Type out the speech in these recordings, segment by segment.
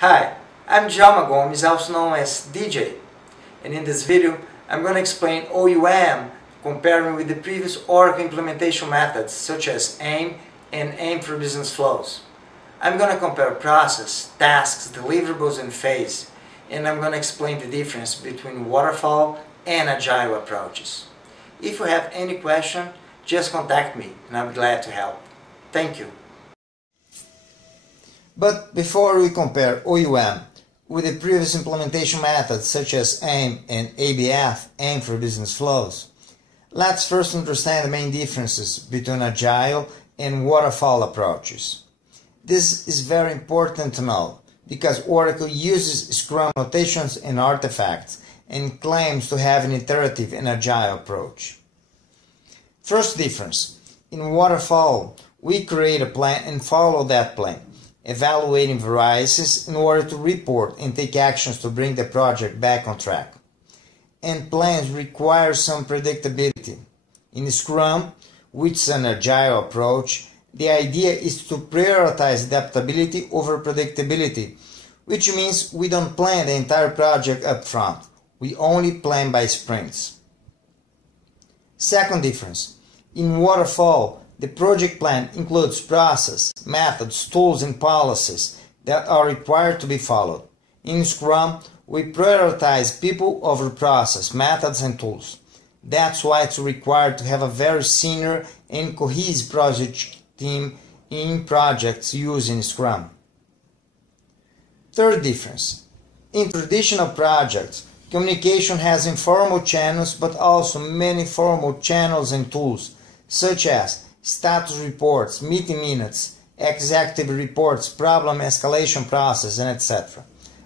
Hi, I'm Gomes, also known as DJ, and in this video I'm going to explain OUM comparing with the previous Oracle implementation methods such as AIM and AIM for business flows. I'm going to compare process, tasks, deliverables and phase, and I'm going to explain the difference between waterfall and agile approaches. If you have any question, just contact me and I'll be glad to help. Thank you. But before we compare OUM with the previous implementation methods such as AIM and ABF, AIM for business flows, let's first understand the main differences between agile and waterfall approaches. This is very important to know because Oracle uses Scrum notations and artifacts and claims to have an iterative and agile approach. First difference: in waterfall, we create a plan and follow that plan, evaluating variances in order to report and take actions to bring the project back on track. And plans require some predictability. In Scrum, which is an agile approach, the idea is to prioritize adaptability over predictability, which means we don't plan the entire project up front. We only plan by sprints. Second difference: in waterfall, the project plan includes process, methods, tools and policies that are required to be followed. In Scrum, we prioritize people over process, methods and tools. That's why it's required to have a very senior and cohesive project team in projects using Scrum. Third difference: in traditional projects, communication has informal channels but also many formal channels and tools such as status reports, meeting minutes, executive reports, problem escalation process, and etc.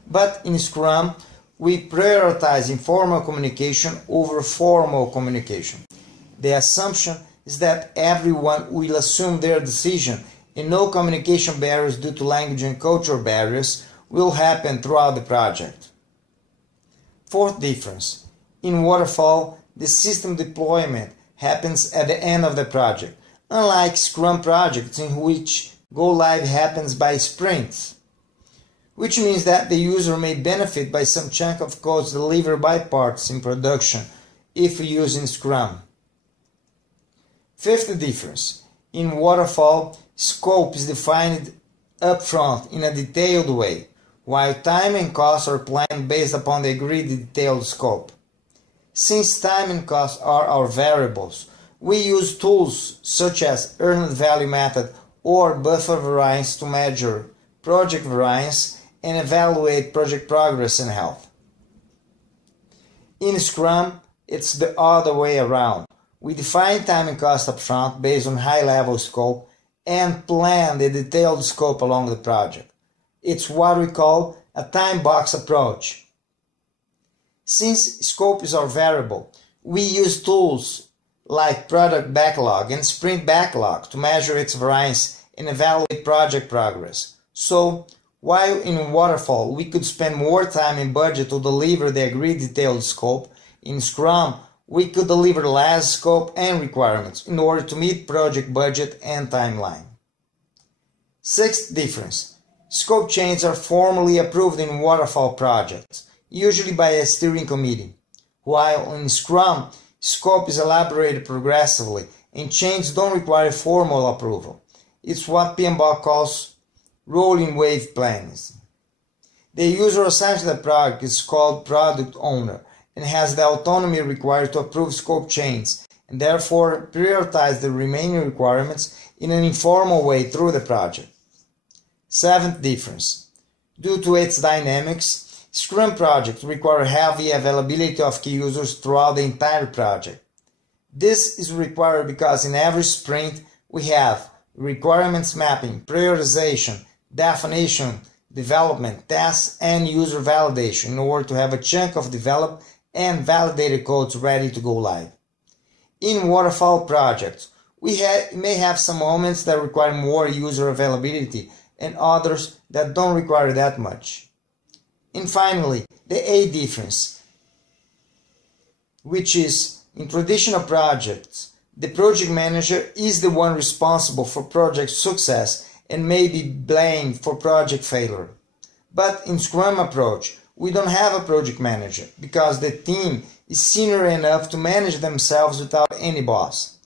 But in Scrum, we prioritize informal communication over formal communication. The assumption is that everyone will assume their decision and no communication barriers due to language and cultural barriers will happen throughout the project. Fourth difference: in waterfall, the system deployment happens at the end of the project, unlike Scrum projects in which go-live happens by sprints, which means that the user may benefit by some chunk of code delivered by parts in production if using Scrum. Fifth difference: in waterfall, scope is defined upfront in a detailed way, while time and costs are planned based upon the agreed detailed scope. Since time and cost are our variables, we use tools such as earned value method or buffer variance to measure project variance and evaluate project progress and health. In Scrum, it's the other way around. We define time and cost upfront based on high-level scope and plan the detailed scope along the project. It's what we call a time box approach. Since scope is our variable, we use tools like product backlog and sprint backlog to measure its variance and evaluate project progress. So, while in waterfall we could spend more time and budget to deliver the agreed detailed scope, in Scrum we could deliver less scope and requirements in order to meet project budget and timeline. Sixth difference: scope changes are formally approved in waterfall projects, usually by a steering committee, while in Scrum, scope is elaborated progressively and changes don't require formal approval. It's what PMBOK calls rolling wave plans. The user assigned to the project is called product owner and has the autonomy required to approve scope changes and therefore prioritize the remaining requirements in an informal way through the project. Seventh difference: due to its dynamics, Scrum projects require heavy availability of key users throughout the entire project. This is required because in every sprint we have requirements mapping, prioritization, definition, development, tests, and user validation in order to have a chunk of developed and validated codes ready to go live. In waterfall projects, we may have some moments that require more user availability and others that don't require that much. And finally, the eighth difference, which is in traditional projects, the project manager is the one responsible for project success and may be blamed for project failure. But in Scrum approach, we don't have a project manager because the team is senior enough to manage themselves without any boss.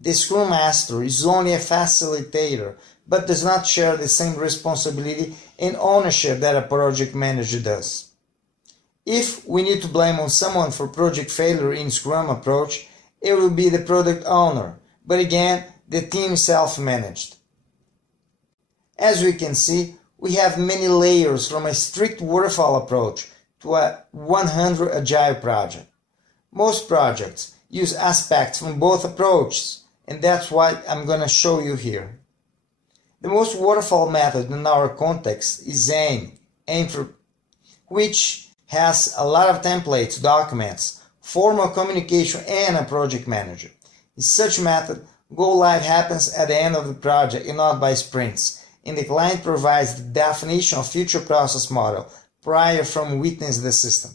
The Scrum Master is only a facilitator, but does not share the same responsibility and ownership that a project manager does. If we need to blame on someone for project failure in Scrum approach, it will be the product owner, but again, the team is self-managed. As we can see, we have many layers from a strict waterfall approach to a 100 agile project. Most projects use aspects from both approaches, and that's what I'm going to show you here. The most waterfall method in our context is AIM, which has a lot of templates, documents, formal communication, and a project manager. In such method, go live happens at the end of the project and not by sprints, and the client provides the definition of future process model prior from witness the system.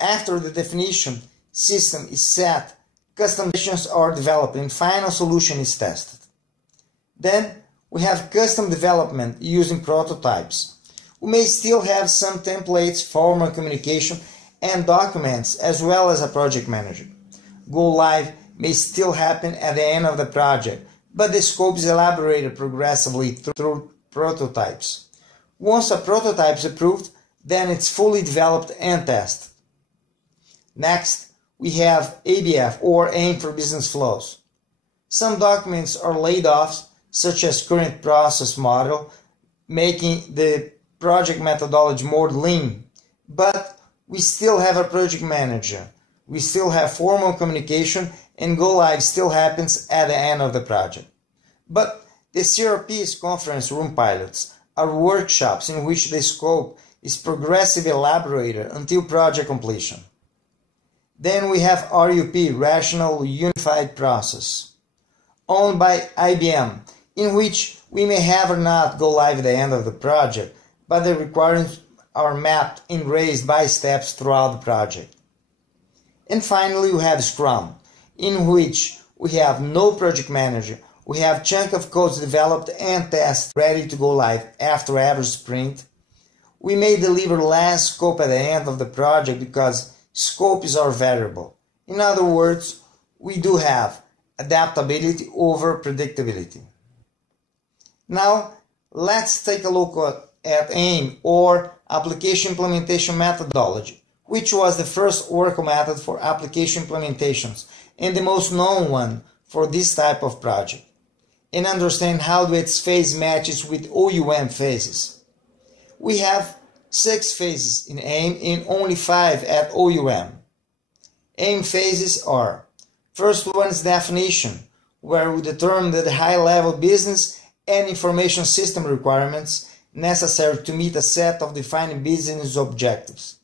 After the definition system is set, customizations are developed and final solution is tested. Then we have custom development using prototypes. We may still have some templates, formal communication, and documents as well as a project manager. Go live may still happen at the end of the project, but the scope is elaborated progressively through prototypes. Once a prototype is approved, then it's fully developed and tested. Next, we have ABF or AIM for business flows. Some documents are laid off, such as current process model, making the project methodology more lean, but we still have a project manager. We still have formal communication, and go live still happens at the end of the project. But the CRP's conference room pilots are workshops in which the scope is progressively elaborated until project completion. Then we have RUP, Rational Unified Process, owned by IBM, in which we may have or not go live at the end of the project, but the requirements are mapped and raised by steps throughout the project. And finally, we have Scrum, in which we have no project manager. We have chunk of codes developed and tested ready to go live after every sprint. We may deliver less scope at the end of the project because scope is our variable. In other words, we do have adaptability over predictability. Now, let's take a look at AIM or Application Implementation Methodology, which was the first Oracle method for application implementations and the most known one for this type of project, and understand how its phase matches with OUM phases. We have 6 phases in AIM and only 5 at OUM. AIM phases are: first one is definition, where we determine the high-level business and information system requirements necessary to meet a set of defined business objectives.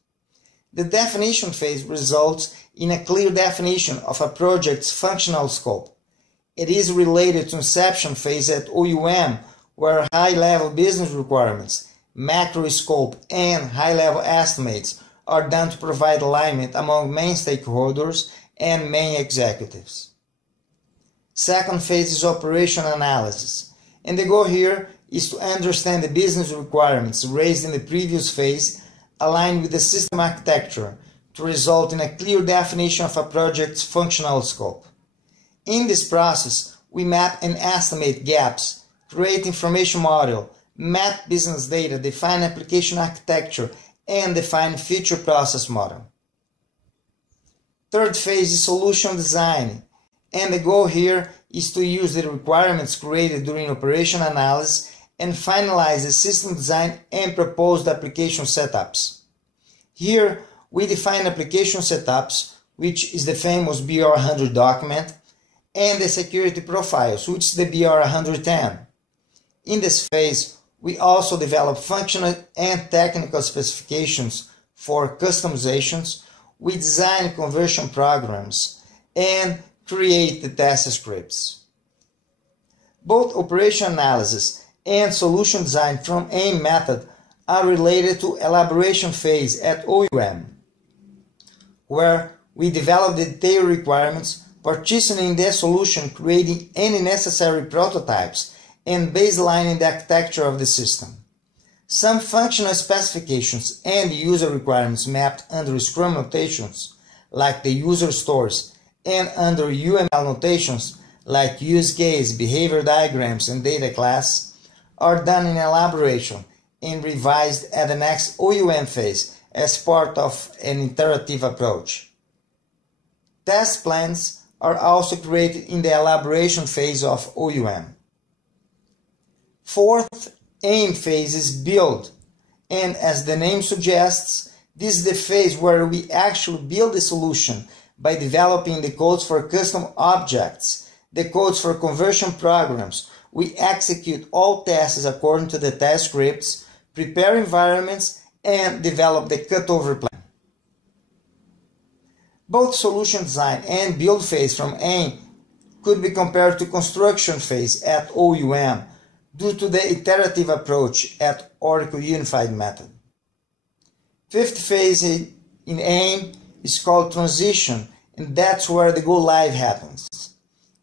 The definition phase results in a clear definition of a project's functional scope. It is related to inception phase at OUM, where high-level business requirements, macro scope, and high-level estimates are done to provide alignment among main stakeholders and main executives. Second phase is operation analysis, and the goal here is to understand the business requirements raised in the previous phase aligned with the system architecture to result in a clear definition of a project's functional scope. In this process, we map and estimate gaps, create information model, map business data, define application architecture, and define future process model. Third phase is solution design, and the goal here is to use the requirements created during operation analysis and finalize the system design and proposed application setups. Here, we define application setups, which is the famous BR100 document, and the security profiles, which is the BR110. In this phase, we also develop functional and technical specifications for customizations, we design conversion programs, and create the test scripts. Both operation analysis and solution design from AIM method are related to elaboration phase at OUM, where we develop the detailed requirements, partitioning the solution, creating any necessary prototypes, and baselining the architecture of the system. Some functional specifications and user requirements mapped under Scrum notations, like the user stories, and under UML notations, like use case, behavior diagrams, and data class, are done in elaboration and revised at the next OUM phase as part of an iterative approach. Test plans are also created in the elaboration phase of OUM. Fourth AIM phase is build, and as the name suggests, this is the phase where we actually build a solution by developing the codes for custom objects, the codes for conversion programs. We execute all tests according to the test scripts, prepare environments, and develop the cutover plan. Both solution design and build phase from AIM could be compared to construction phase at OUM due to the iterative approach at Oracle Unified Method. Fifth phase in AIM is called transition, and that's where the go live happens.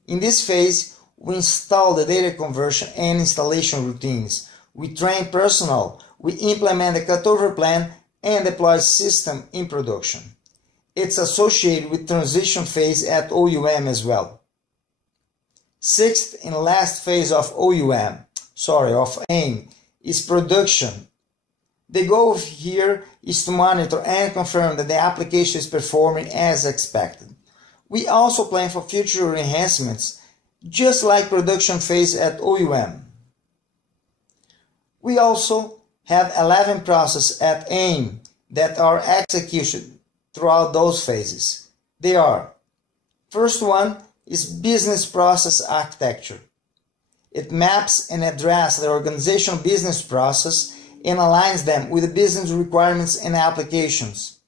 In this phase, we install the data conversion and installation routines. We train personnel, we implement the cutover plan, and deploy system in production. It's associated with transition phase at OUM as well. Sixth and last phase of AIM, is production. The goal here is to monitor and confirm that the application is performing as expected. We also plan for future enhancements, just like production phase at OUM. We also have 11 processes at AIM that are executed throughout those phases. They are: first one is business process architecture. It maps and addresses the organizational business process and aligns them with the business requirements and applications.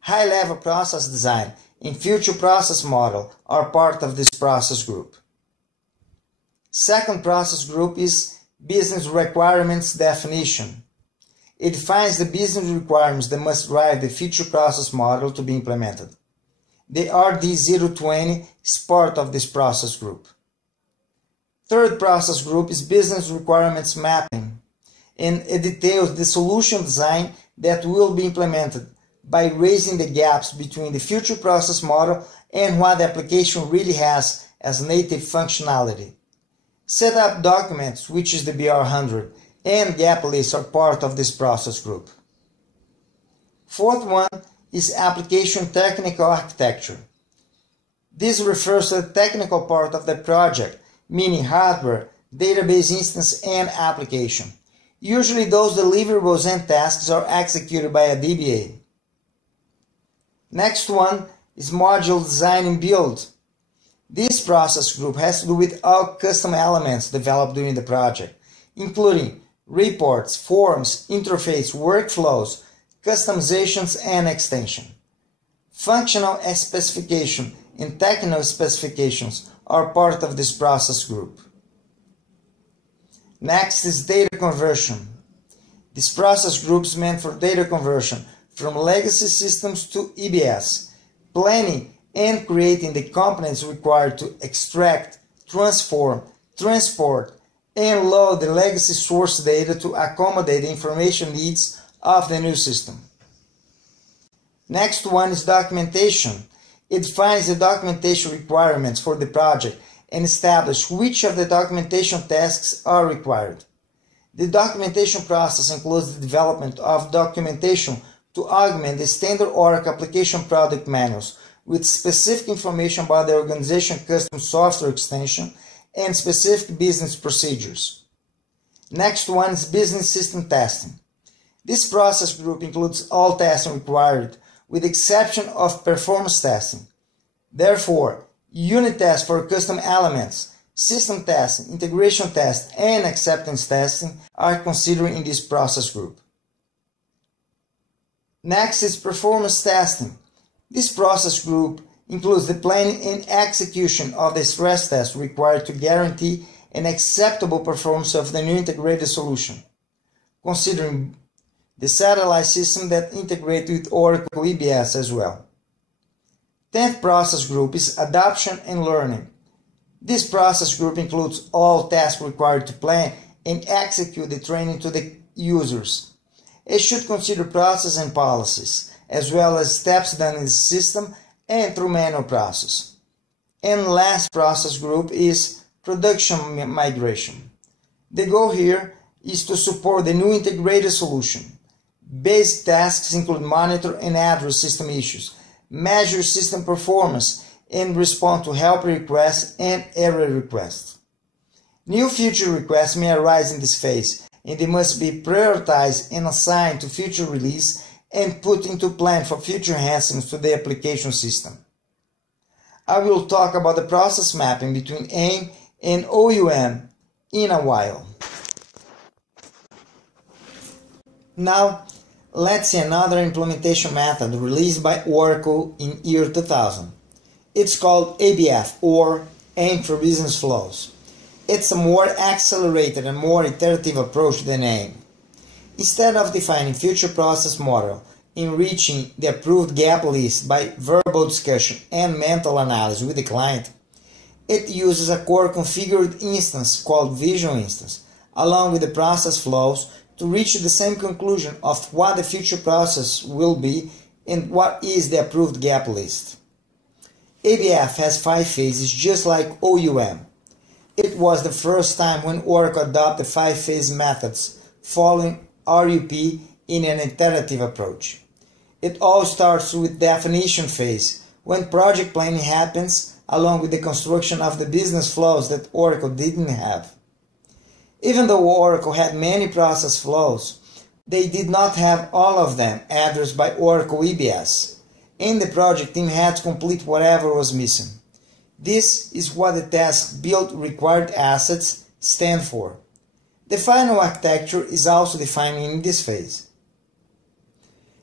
High-level process design and future process model are part of this process group. Second process group is business requirements definition. It defines the business requirements that must drive the future process model to be implemented. The RD020 is part of this process group. Third process group is business requirements mapping, and it details the solution design that will be implemented by raising the gaps between the future process model and what the application really has as native functionality. Setup documents, which is the BR100, and gap lists are part of this process group. Fourth one is application technical architecture. This refers to the technical part of the project, meaning hardware, database instance, and application. Usually those deliverables and tasks are executed by a DBA. Next one is module design and build. This process group has to do with all custom elements developed during the project, including reports, forms, interface, workflows, customizations, and extension. Functional specification and technical specifications are part of this process group. Next is data conversion. This process group is meant for data conversion from legacy systems to EBS, planning and creating the components required to extract, transform, transport, and load the legacy source data to accommodate the information needs of the new system. Next one is documentation. It defines the documentation requirements for the project and establishes which of the documentation tasks are required. The documentation process includes the development of documentation to augment the standard Oracle application product manuals with specific information about the organization custom software extension and specific business procedures. Next one is business system testing. This process group includes all testing required with the exception of performance testing. Therefore, unit tests for custom elements, system testing, integration test, and acceptance testing are considered in this process group. Next is performance testing. This process group includes the planning and execution of the stress test required to guarantee an acceptable performance of the new integrated solution, considering the satellite system that integrates with Oracle EBS as well. 10th process group is adoption and learning. This process group includes all tasks required to plan and execute the training to the users. It should consider process and policies, as well as steps done in the system and through manual process. And last process group is production migration. The goal here is to support the new integrated solution. Basic tasks include monitor and address system issues, measure system performance, and respond to help requests and error requests. New feature requests may arise in this phase, and they must be prioritized and assigned to future release and put into plan for future enhancements to the application system. I will talk about the process mapping between AIM and OUM in a while. Now, let's see another implementation method released by Oracle in year 2000. It's called ABF, or AIM for Business Flows. It's a more accelerated and more iterative approach than AIM. Instead of defining future process model, enriching the approved gap list by verbal discussion and mental analysis with the client, it uses a core configured instance called visual instance, along with the process flows to reach the same conclusion of what the future process will be and what is the approved gap list. ABF has 5 phases just like OUM. It was the first time when Oracle adopted 5-phase methods following RUP in an iterative approach. It all starts with definition phase, when project planning happens along with the construction of the business flows that Oracle didn't have. Even though Oracle had many process flows, they did not have all of them addressed by Oracle EBS, and the project team had to complete whatever was missing. This is what the task build required assets stand for. The final architecture is also defined in this phase.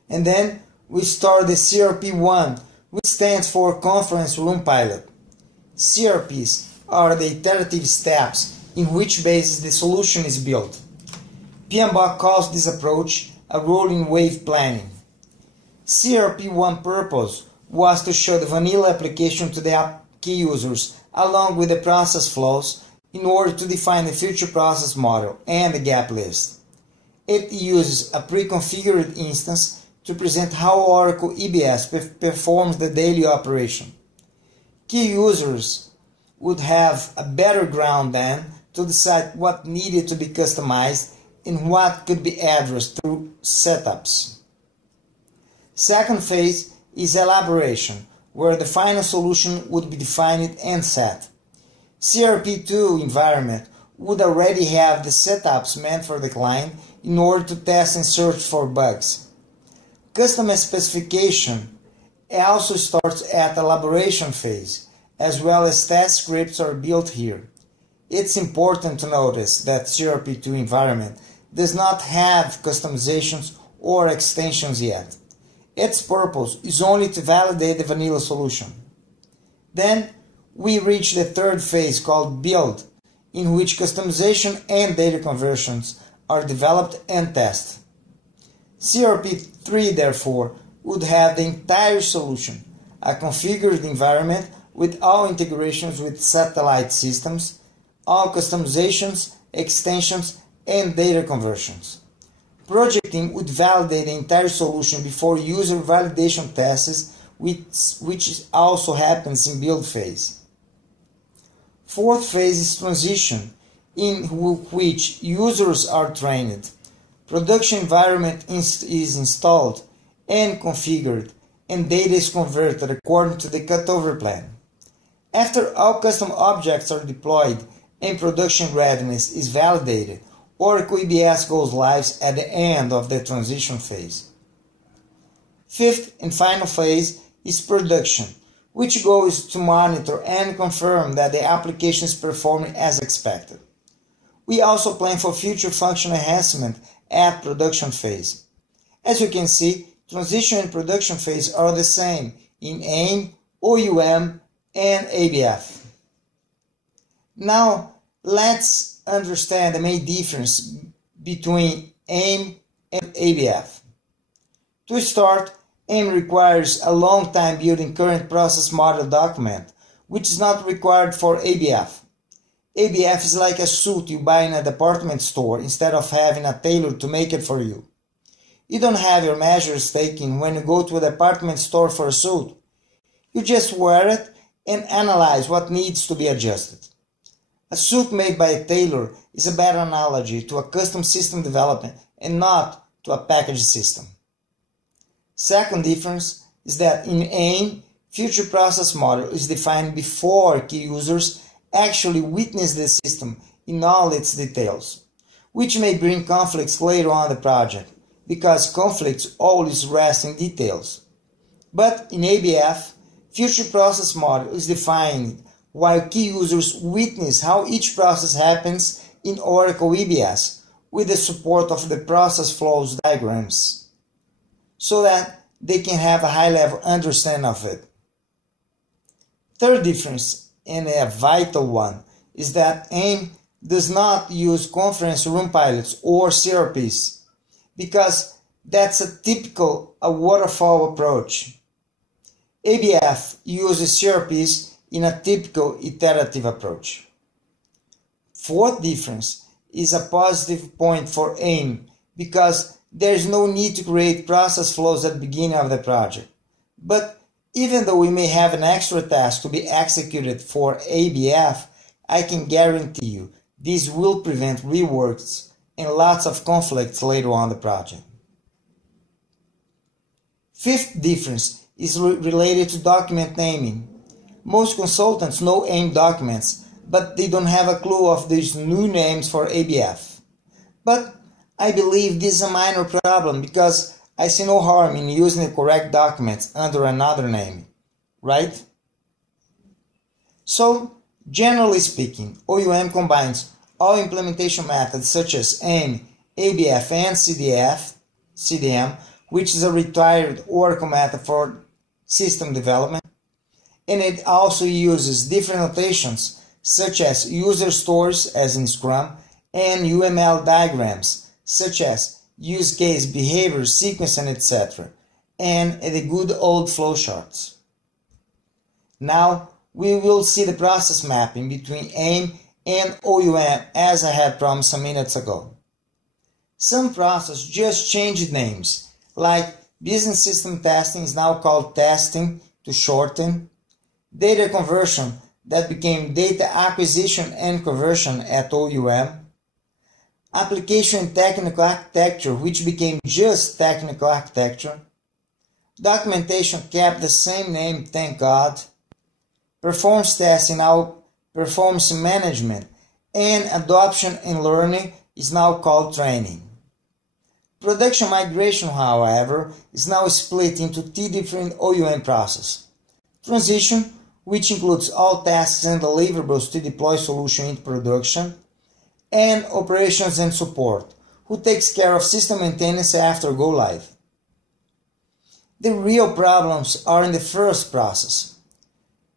And then we start the CRP1, which stands for Conference Room Pilot. CRPs are the iterative steps in which basis the solution is built. PMBOK calls this approach a rolling wave planning. CRP1 purpose was to show the vanilla application to the key users along with the process flows in order to define the future process model and the gap list. It uses a pre-configured instance to present how Oracle EBS performs the daily operation. Key users would have a better ground then to decide what needed to be customized and what could be addressed through setups. Second phase is elaboration, where the final solution would be defined and set. CRP2 environment would already have the setups meant for the client in order to test and search for bugs. Custom specification also starts at elaboration phase, as well as test scripts are built here. It's important to notice that CRP2 environment does not have customizations or extensions yet. Its purpose is only to validate the vanilla solution. Then we reach the third phase called build, in which customization and data conversions are developed and tested. CRP3 therefore would have the entire solution, a configured environment with all integrations with satellite systems, all customizations, extensions, and data conversions. Project team would validate the entire solution before user validation tests, which also happens in build phase. Fourth phase is transition, in which users are trained. Production environment is installed and configured, and data is converted according to the cutover plan. After all custom objects are deployed and production readiness is validated, Oracle EBS goes live at the end of the transition phase. Fifth and final phase is production, which goes to monitor and confirm that the application is performing as expected. We also plan for future function enhancement at production phase. As you can see, transition and production phase are the same in AIM, OUM, and ABF. Now, let's understand the main difference between AIM and ABF. To start, AIM requires a long time building current process model document, which is not required for ABF. ABF is like a suit you buy in a department store instead of having a tailor to make it for you. You don't have your measures taken when you go to a department store for a suit. You just wear it and analyze what needs to be adjusted. A suit made by a tailor is a better analogy to a custom system development and not to a packaged system. Second difference is that in AIM, future process model is defined before key users actually witness the system in all its details, which may bring conflicts later on in the project, because conflicts always rest in details. But in ABF, future process model is defined while key users witness how each process happens in Oracle EBS with the support of the process flows diagrams, so that they can have a high-level understanding of it. Third difference, and a vital one, is that AIM does not use conference room pilots or CRPs, because that's a typical waterfall approach. ABF uses CRPs in a typical iterative approach. Fourth difference is a positive point for AIM, because there is no need to create process flows at the beginning of the project. But even though we may have an extra task to be executed for ABF, I can guarantee you this will prevent reworks and lots of conflicts later on the project. Fifth difference is related to document naming. Most consultants know AIM documents, but they don't have a clue of these new names for ABF. But I believe this is a minor problem, because I see no harm in using the correct documents under another name, right? So, generally speaking, OUM combines all implementation methods such as AIM, ABF, and CDM, which is a retired Oracle method for system development, and it also uses different notations such as user stories as in Scrum and UML diagrams such as use case, behavior, sequence, and etc., and the good old flowcharts. Now we will see the process mapping between AIM and OUM as I had promised some minutes ago. Some processes just changed names, like business system testing is now called testing to shorten, data conversion that became data acquisition and conversion at OUM, application technical architecture, which became just technical architecture, documentation kept the same name, thank God, performance testing now performance management, and adoption and learning is now called training. Production migration, however, is now split into two different OUM processes. Transition, which includes all tasks and deliverables to deploy solution into production, and operations and support, who takes care of system maintenance after go live. The real problems are in the first process: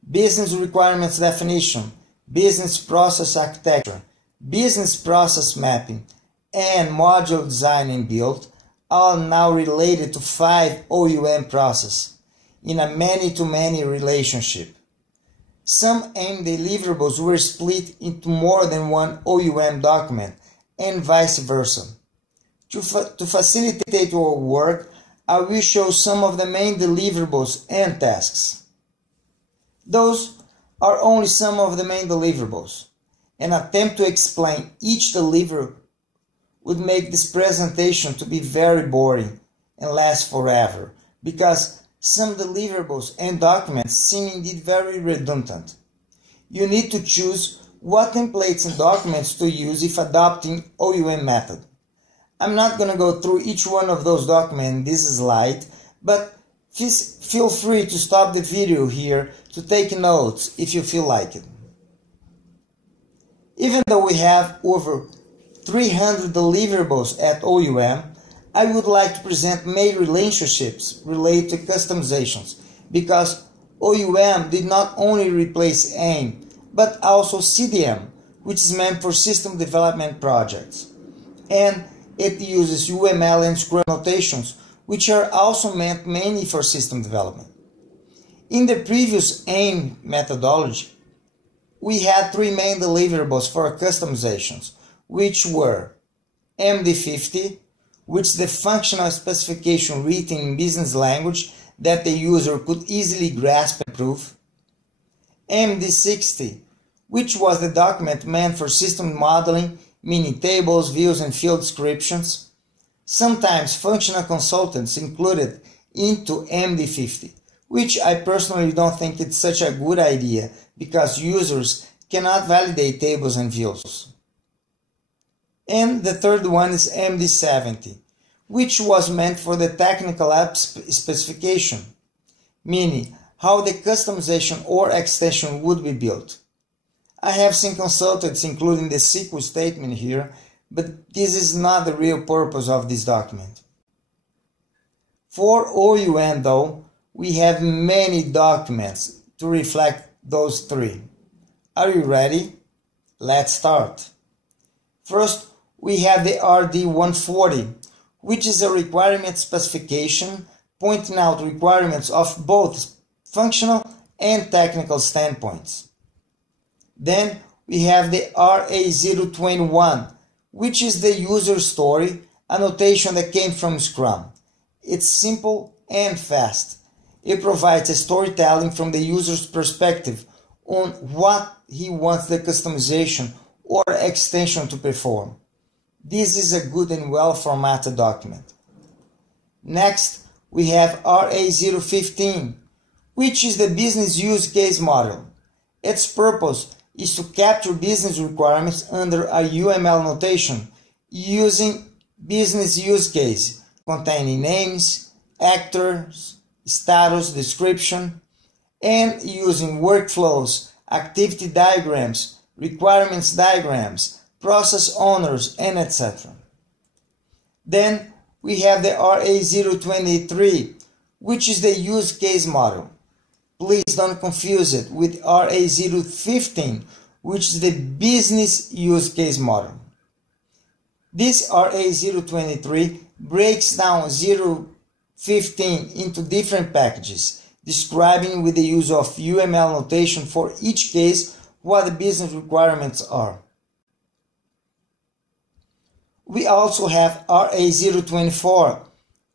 business requirements definition, business process architecture, business process mapping, and module design and build, all now related to 5 OUM processes in a many-to-many relationship. Some AIM deliverables were split into more than one OUM document, and vice versa. To facilitate our work, I will show some of the main deliverables and tasks. Those are only some of the main deliverables. An attempt to explain each deliverable would make this presentation to be very boring and last forever, because some deliverables and documents seem indeed very redundant. You need to choose what templates and documents to use if adopting OUM method. I'm not going to go through each one of those documents in this slide, but feel free to stop the video here to take notes if you feel like it. Even though we have over 300 deliverables at OUM, I would like to present main relationships related to customizations, because OUM did not only replace AIM, but also CDM, which is meant for system development projects. And it uses UML and Scrum notations, which are also meant mainly for system development. In the previous AIM methodology, we had three main deliverables for customizations, which were MD50, which is the functional specification written in business language that the user could easily grasp and prove, MD60, which was the document meant for system modeling, meaning tables, views, and field descriptions. Sometimes functional consultants included into MD50, which I personally don't think it's such a good idea because users cannot validate tables and views. And the third one is MD70, which was meant for the technical app specification, meaning how the customization or extension would be built. I have seen consultants including the SQL statement here, but this is not the real purpose of this document. For OUM though, we have many documents to reflect those three. Are you ready? Let's start. First, we have the RD140, which is a requirement specification pointing out requirements of both functional and technical standpoints. Then we have the RA021, which is the user story, a notation that came from Scrum. It's simple and fast. It provides a storytelling from the user's perspective on what he wants the customization or extension to perform. This is a good and well-formatted document. Next, we have RA015, which is the business use case model. Its purpose is to capture business requirements under a UML notation using business use case containing names, actors, status, description, and using workflows, activity diagrams, requirements diagrams, process owners, and etc. Then we have the RA023, which is the use case model. Please don't confuse it with RA015, which is the business use case model. This RA023 breaks down 015 into different packages, describing with the use of UML notation for each case what the business requirements are. We also have RA024,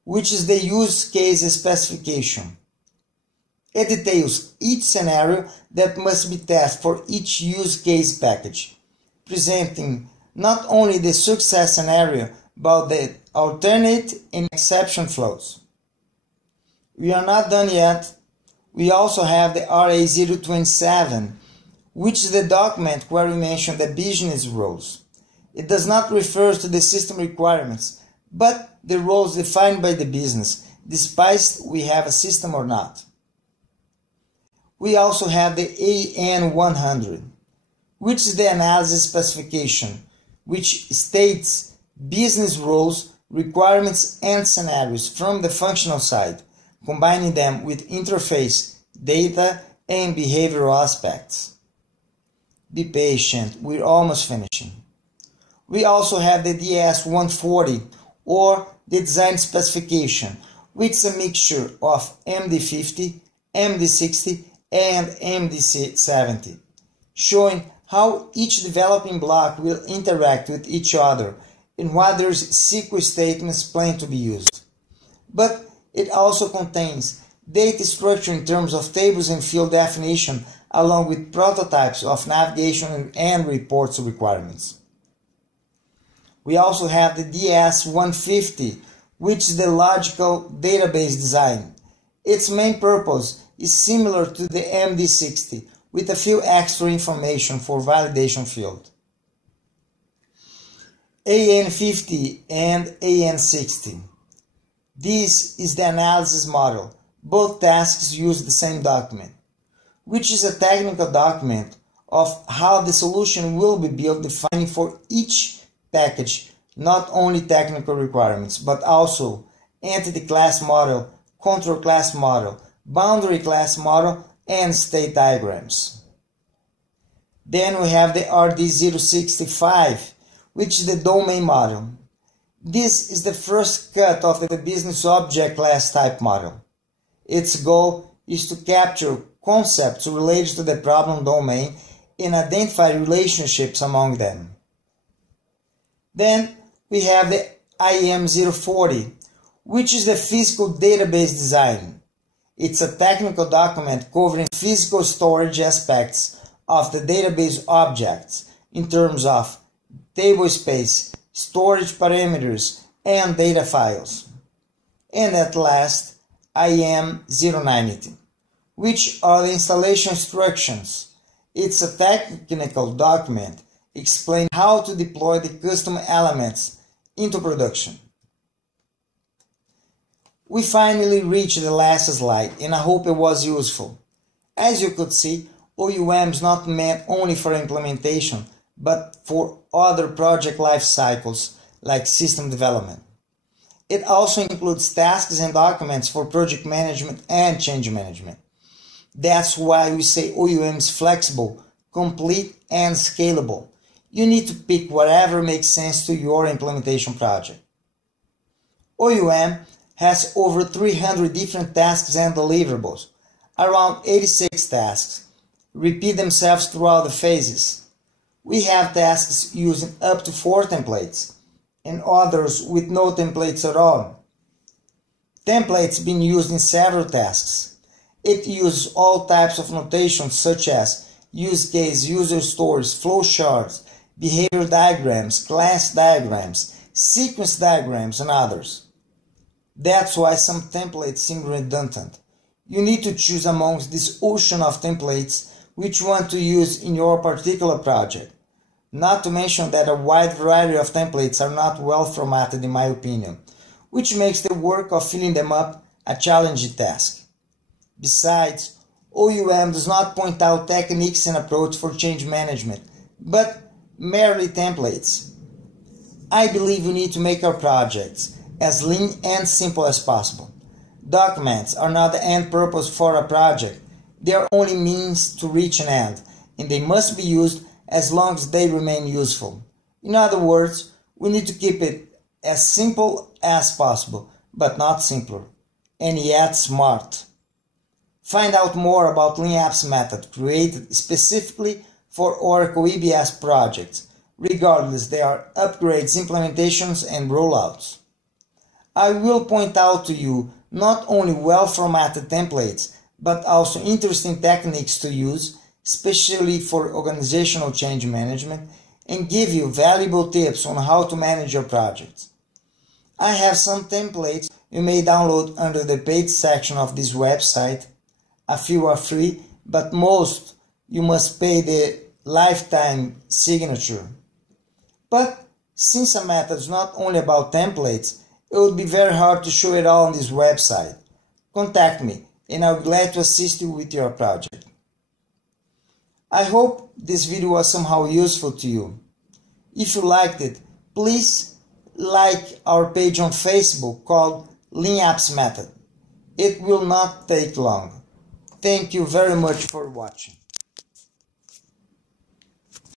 which is the use case specification. It details each scenario that must be tested for each use case package, presenting not only the success scenario but the alternate and exception flows. We are not done yet. We also have the RA027, which is the document where we mention the business roles. It does not refer to the system requirements, but the roles defined by the business, despite we have a system or not. We also have the AN100, which is the analysis specification, which states business roles, requirements, and scenarios from the functional side, combining them with interface, data, and behavioral aspects. Be patient, we're almost finishing. We also have the DS140, or the design specification, which is a mixture of MD50, MD60, and MD70, showing how each developing block will interact with each other and whether SQL statements plan to be used. But it also contains data structure in terms of tables and field definition, along with prototypes of navigation and reports requirements. We also have the DS150, which is the logical database design. Its main purpose is similar to the MD60, with a few extra information for validation field. AN50 and AN60. This is the analysis model. Both tasks use the same document, which is a technical document of how the solution will be built, defining for each package not only technical requirements, but also entity class model, control class model, boundary class model, and state diagrams. Then we have the RD065, which is the domain model. This is the first cut of the business object class type model. Its goal is to capture concepts related to the problem domain and identify relationships among them. Then we have the IAM 040, which is the physical database design. It's a technical document covering physical storage aspects of the database objects in terms of table space, storage parameters, and data files. And at last, IAM 090, which are the installation instructions. It's a technical document explaining how to deploy the custom elements into production. We finally reached the last slide, and I hope it was useful. As you could see, OUM is not meant only for implementation, but for other project life cycles like system development. It also includes tasks and documents for project management and change management. That's why we say OUM is flexible, complete, and scalable. You need to pick whatever makes sense to your implementation project. OUM has over 300 different tasks and deliverables. Around 86 tasks repeat themselves throughout the phases. We have tasks using up to 4 templates and others with no templates at all. Templates being used in several tasks. It uses all types of notations such as use case, user stories, flowcharts, behavior diagrams, class diagrams, sequence diagrams, and others. That's why some templates seem redundant. You need to choose amongst this ocean of templates which one to use in your particular project. Not to mention that a wide variety of templates are not well formatted in my opinion, which makes the work of filling them up a challenging task. Besides, OUM does not point out techniques and approach for change management, but merely templates. I believe we need to make our projects as lean and simple as possible. Documents are not the end purpose for a project. They are only means to reach an end, and they must be used as long as they remain useful. In other words, we need to keep it as simple as possible, but not simpler, and yet smart. Find out more about Lean Apps method created specifically for Oracle EBS projects, regardless they are upgrades, implementations, and rollouts. I will point out to you not only well-formatted templates, but also interesting techniques to use, especially for organizational change management, and give you valuable tips on how to manage your projects. I have some templates you may download under the paid section of this website. A few are free, but most you must pay the lifetime signature. But since a method is not only about templates, it would be very hard to show it all on this website. Contact me and I'll be glad to assist you with your project. I hope this video was somehow useful to you. If you liked it, please like our page on Facebook called Lean Apps Method. It will not take long. Thank you very much for watching.